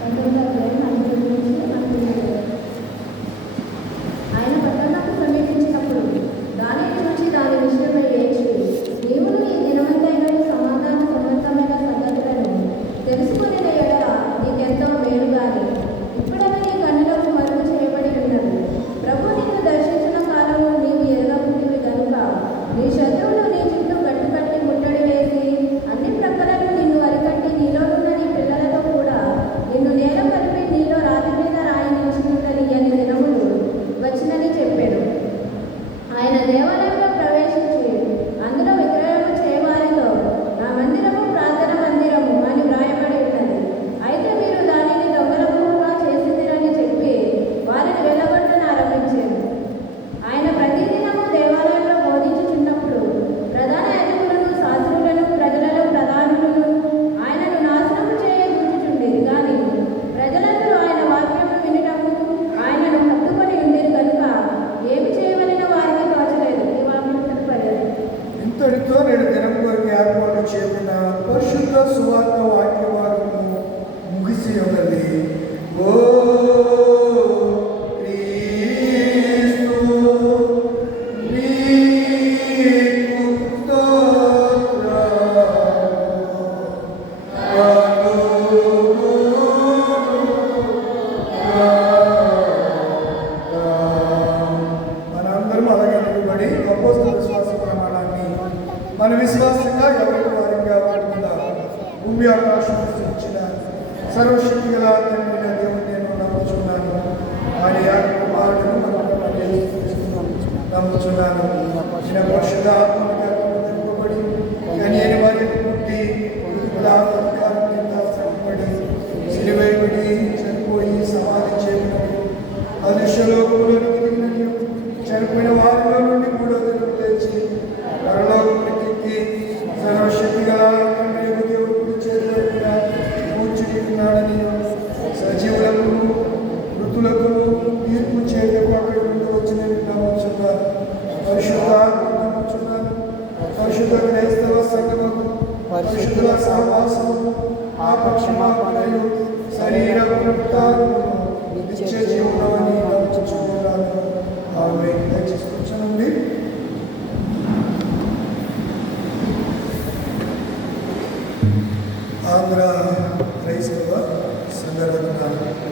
పంతొమ్మిది వందల ఇరవై నాలుగు నుంచి పరిశుద్ధ సువార్త వాక్య వారము ముగిసి ఉన్నది ఓ మన విశ్వాసంగా ఎవరికి దివ్య ఆకాశం ఇచ్చిన సర్వశక్తి గల నేను నమ్ముచున్నాను ఆయన కుమారుడు నమ్ముచున్నాను ఈయన పరిశుద్ధ వారి పుట్టి చనిపోయి సమాధి చేయబడి అదృశ్యలోకంలోకి చనిపోయిన వారిలో కూర్చున్నారు పరిశుద్ధ క్రైస్తవ సంగమము పరిశుద్ధుల సహవాసము ఆ పక్షమాపణయు శరీర పుట్టాలు నిత్య జీవనాన్ని ఆలోచించుకున్నారు ఆమె దయచేసి ఆంధ్ర క్రైస్తవ సంఘటన.